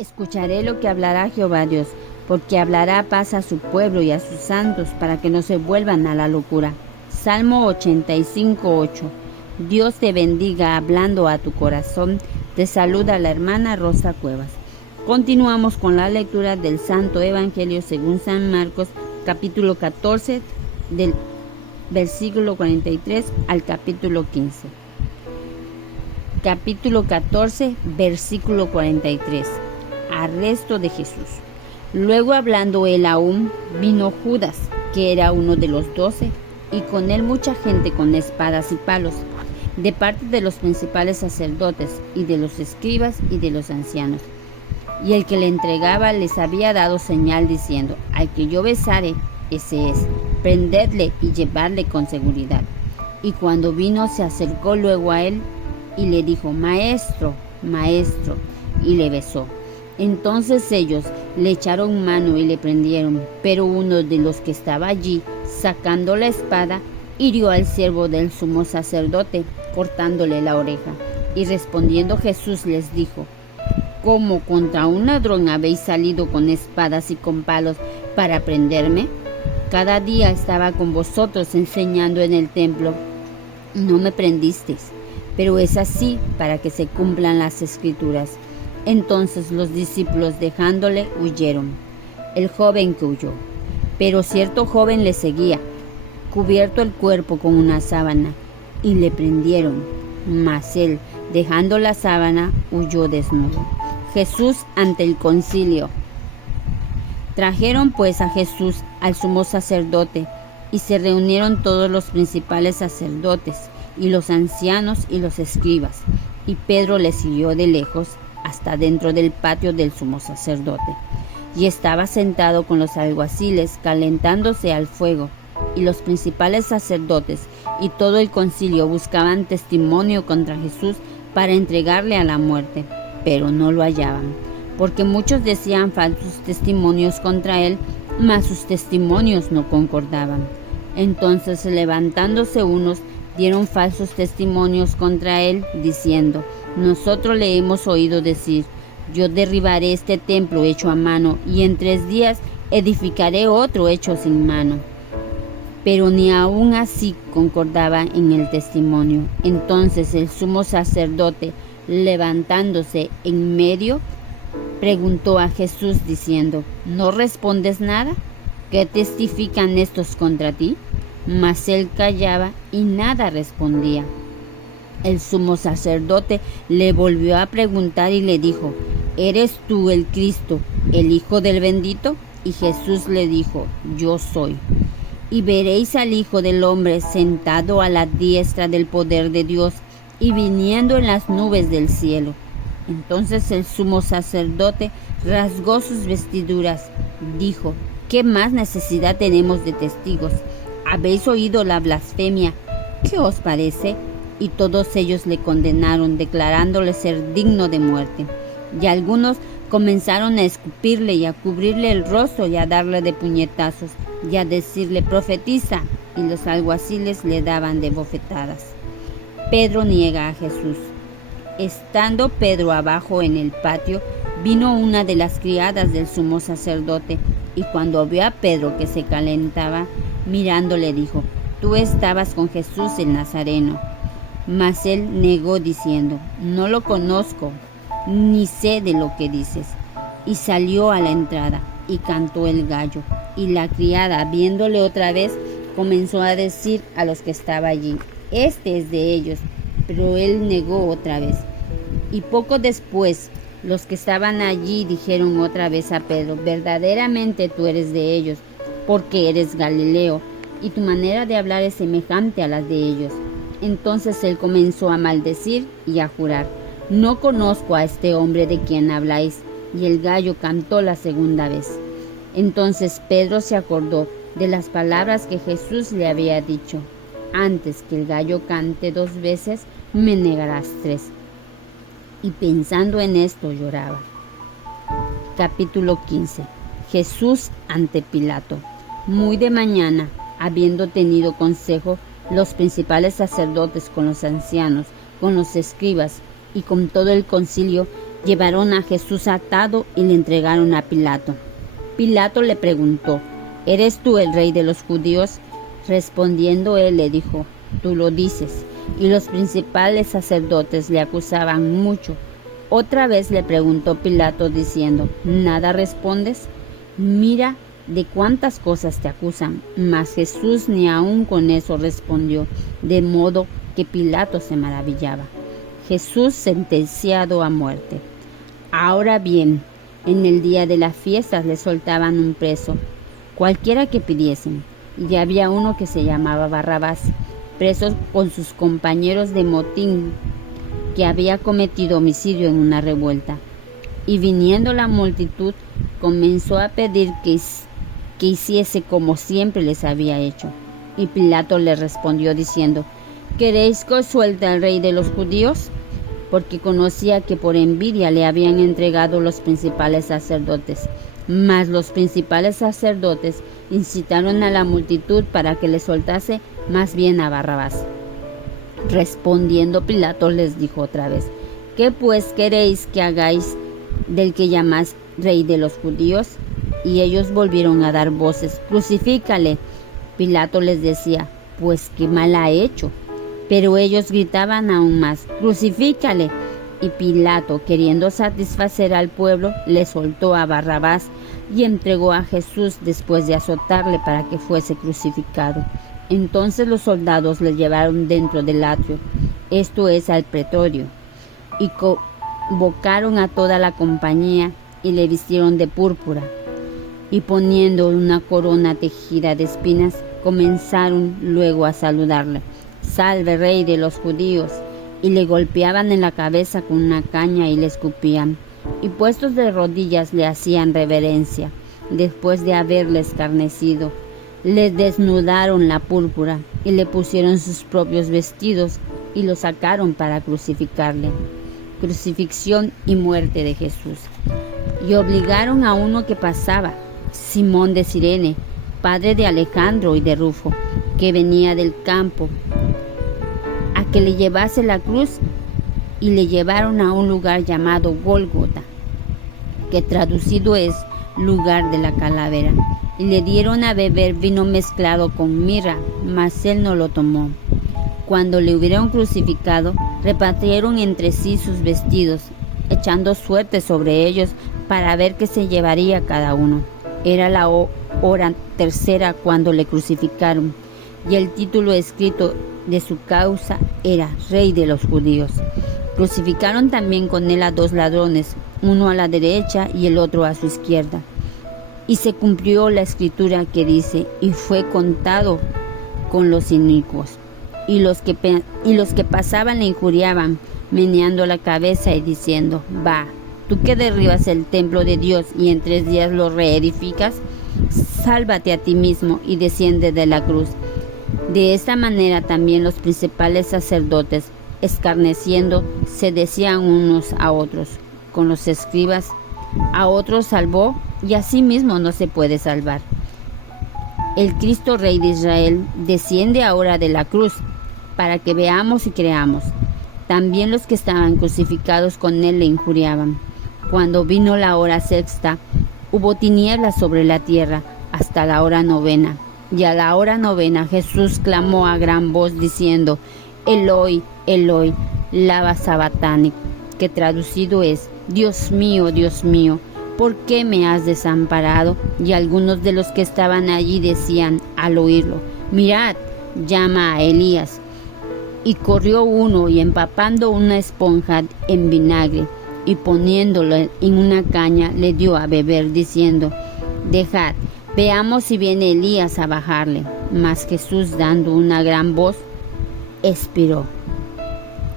Escucharé lo que hablará Jehová Dios, porque hablará paz a su pueblo y a sus santos, para que no se vuelvan a la locura. Salmo 85:8. Dios te bendiga hablando a tu corazón. Te saluda la hermana Rosa Cuevas. Continuamos con la lectura del Santo Evangelio según San Marcos, capítulo 14, del versículo 43 al capítulo 15. Capítulo 14, versículo 43. Arresto de Jesús. Luego, hablando él aún, vino Judas, que era uno de los 12, y con él mucha gente con espadas y palos, de parte de los principales sacerdotes, y de los escribas, y de los ancianos. Y el que le entregaba les había dado señal, diciendo: al que yo besare, ese es, prendedle y llevadle con seguridad. Y cuando vino, se acercó luego a él, y le dijo: Maestro, Maestro, y le besó. Entonces ellos le echaron mano y le prendieron, pero uno de los que estaba allí, sacando la espada, hirió al siervo del sumo sacerdote, cortándole la oreja. Y respondiendo Jesús les dijo: ¿cómo contra un ladrón habéis salido con espadas y con palos para prenderme? Cada día estaba con vosotros enseñando en el templo, no me prendisteis, pero es así para que se cumplan las escrituras. Entonces los discípulos, dejándole, huyeron. El joven que huyó. Pero cierto joven le seguía, cubierto el cuerpo con una sábana, y le prendieron. Mas él, dejando la sábana, huyó desnudo. Jesús ante el concilio. Trajeron pues a Jesús al sumo sacerdote, y se reunieron todos los principales sacerdotes, y los ancianos y los escribas, y Pedro le siguió de lejos hasta dentro del patio del sumo sacerdote, y estaba sentado con los alguaciles calentándose al fuego, y los principales sacerdotes y todo el concilio buscaban testimonio contra Jesús para entregarle a la muerte, pero no lo hallaban, porque muchos decían falsos testimonios contra él, mas sus testimonios no concordaban. Entonces, levantándose unos, dieron falsos testimonios contra él, diciendo: nosotros le hemos oído decir: yo derribaré este templo hecho a mano, y en 3 días edificaré otro hecho sin mano. Pero ni aun así concordaba en el testimonio. Entonces el sumo sacerdote, levantándose en medio, preguntó a Jesús diciendo: ¿no respondes nada? ¿Qué testifican estos contra ti? Mas él callaba y nada respondía. El sumo sacerdote le volvió a preguntar y le dijo: ¿eres tú el Cristo, el Hijo del bendito? Y Jesús le dijo: yo soy. Y veréis al Hijo del hombre sentado a la diestra del poder de Dios, y viniendo en las nubes del cielo. Entonces el sumo sacerdote rasgó sus vestiduras, dijo: ¿qué más necesidad tenemos de testigos? ¿Habéis oído la blasfemia? ¿Qué os parece? Y todos ellos le condenaron, declarándole ser digno de muerte. Y algunos comenzaron a escupirle y a cubrirle el rostro y a darle de puñetazos y a decirle: profetiza, y los alguaciles le daban de bofetadas. Pedro niega a Jesús. Estando Pedro abajo en el patio, vino una de las criadas del sumo sacerdote, y cuando vio a Pedro que se calentaba, mirándole dijo: tú estabas con Jesús el Nazareno. Mas él negó diciendo: no lo conozco, ni sé de lo que dices. Y salió a la entrada, y cantó el gallo. Y la criada, viéndole otra vez, comenzó a decir a los que estaban allí: este es de ellos. Pero él negó otra vez. Y poco después, los que estaban allí dijeron otra vez a Pedro: verdaderamente tú eres de ellos, porque eres Galileo, y tu manera de hablar es semejante a las de ellos. Entonces él comenzó a maldecir y a jurar: no conozco a este hombre de quien habláis. Y el gallo cantó la segunda vez. Entonces Pedro se acordó de las palabras que Jesús le había dicho: antes que el gallo cante 2 veces, me negarás 3. Y pensando en esto lloraba. Capítulo 15. Jesús ante Pilato. Muy de mañana, habiendo tenido consejo los principales sacerdotes con los ancianos, con los escribas y con todo el concilio, Llevaron a Jesús atado y le entregaron a Pilato. Pilato le preguntó: ¿Eres tú el rey de los judíos? Respondiendo él le dijo: Tú lo dices. Y los principales sacerdotes le acusaban mucho. Otra vez le preguntó Pilato diciendo: ¿Nada respondes? Mira de cuántas cosas te acusan. Mas Jesús ni aun con eso respondió, de modo que Pilato se maravillaba. Jesús sentenciado a muerte. Ahora bien, en el día de las fiestas le soltaban un preso, cualquiera que pidiesen, y había uno que se llamaba Barrabás, preso con sus compañeros de motín, que había cometido homicidio en una revuelta. Y viniendo la multitud, comenzó a pedir que hiciese como siempre les había hecho. Y Pilato le respondió diciendo: ¿Queréis que os suelte al rey de los judíos? Porque conocía que por envidia le habían entregado los principales sacerdotes. Mas los principales sacerdotes incitaron a la multitud para que le soltase más bien a Barrabás. Respondiendo Pilato les dijo otra vez: ¿Qué pues queréis que hagáis del que llamáis rey de los judíos? Y ellos volvieron a dar voces: Crucifícale. Pilato les decía: Pues qué mal ha hecho. Pero ellos gritaban aún más: Crucifícale. Y Pilato, queriendo satisfacer al pueblo, le soltó a Barrabás y entregó a Jesús después de azotarle para que fuese crucificado. Entonces los soldados le llevaron dentro del atrio, esto es, al pretorio, y convocaron a toda la compañía y le vistieron de púrpura. Y poniendo una corona tejida de espinas, comenzaron luego a saludarle: Salve, rey de los judíos. Y le golpeaban en la cabeza con una caña y le escupían, y puestos de rodillas le hacían reverencia. Después de haberle escarnecido, le desnudaron la púrpura y le pusieron sus propios vestidos y lo sacaron para crucificarle. Crucifixión y muerte de Jesús. Y obligaron a uno que pasaba, Simón de Cirene, padre de Alejandro y de Rufo, que venía del campo, a que le llevase la cruz, y le llevaron a un lugar llamado Gólgota, que traducido es lugar de la calavera, y le dieron a beber vino mezclado con mirra, mas él no lo tomó. Cuando le hubieron crucificado, repartieron entre sí sus vestidos, echando suerte sobre ellos para ver qué se llevaría cada uno. Era la hora tercera cuando le crucificaron, y el título escrito de su causa era Rey de los Judíos. Crucificaron también con él a 2 ladrones, uno a la derecha y el otro a su izquierda. Y se cumplió la escritura que dice: y fue contado con los inicuos. Y los que pasaban le injuriaban, meneando la cabeza y diciendo: Va, tú que derribas el templo de Dios y en 3 días lo reedificas, sálvate a ti mismo y desciende de la cruz. De esta manera también los principales sacerdotes, escarneciendo, se decían unos a otros con los escribas: a otros salvó y a sí mismo no se puede salvar. El Cristo Rey de Israel desciende ahora de la cruz, para que veamos y creamos. También los que estaban crucificados con él le injuriaban. Cuando vino la hora sexta, hubo tinieblas sobre la tierra hasta la hora 9. Y a la hora 9 Jesús clamó a gran voz diciendo: Eloi, Eloi, lama sabactani, que traducido es: Dios mío, ¿por qué me has desamparado? Y algunos de los que estaban allí decían al oírlo: Mirad, llama a Elías. Y corrió uno y empapando una esponja en vinagre y poniéndolo en una caña le dio a beber diciendo: Dejad, veamos si viene Elías a bajarle. Mas Jesús, dando una gran voz, expiró.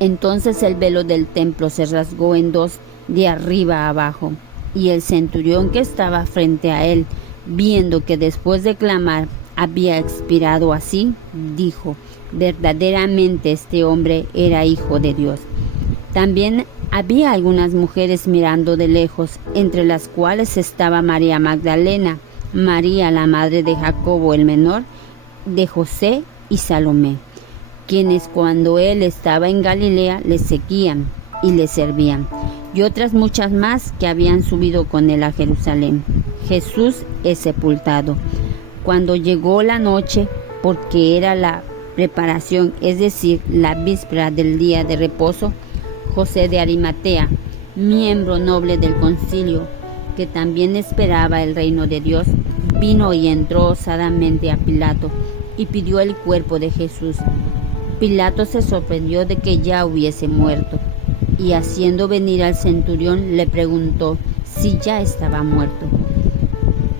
Entonces el velo del templo se rasgó en 2 de arriba a abajo, y el centurión que estaba frente a él, viendo que después de clamar había expirado así, dijo: verdaderamente este hombre era hijo de Dios. También había algunas mujeres mirando de lejos, entre las cuales estaba María Magdalena, María la madre de Jacobo el menor, de José y Salomé, quienes cuando él estaba en Galilea le seguían y le servían. y otras muchas más que habían subido con él a Jerusalén. Jesús es sepultado. Cuando llegó la noche, porque era la preparación, es decir, la víspera del día de reposo, José de Arimatea, miembro noble del concilio, que también esperaba el reino de Dios, vino y entró osadamente a Pilato y pidió el cuerpo de Jesús. Pilato se sorprendió de que ya hubiese muerto, y haciendo venir al centurión le preguntó si ya estaba muerto.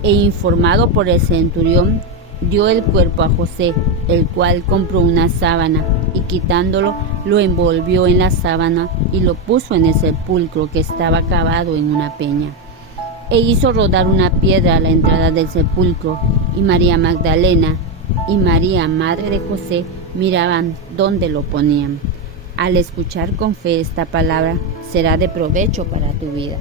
E informado por el centurión, dio el cuerpo a José, el cual compró una sábana, y quitándolo, lo envolvió en la sábana y lo puso en el sepulcro que estaba cavado en una peña. E hizo rodar una piedra a la entrada del sepulcro, y María Magdalena y María, madre de José, miraban dónde lo ponían. Al escuchar con fe esta palabra, será de provecho para tu vida.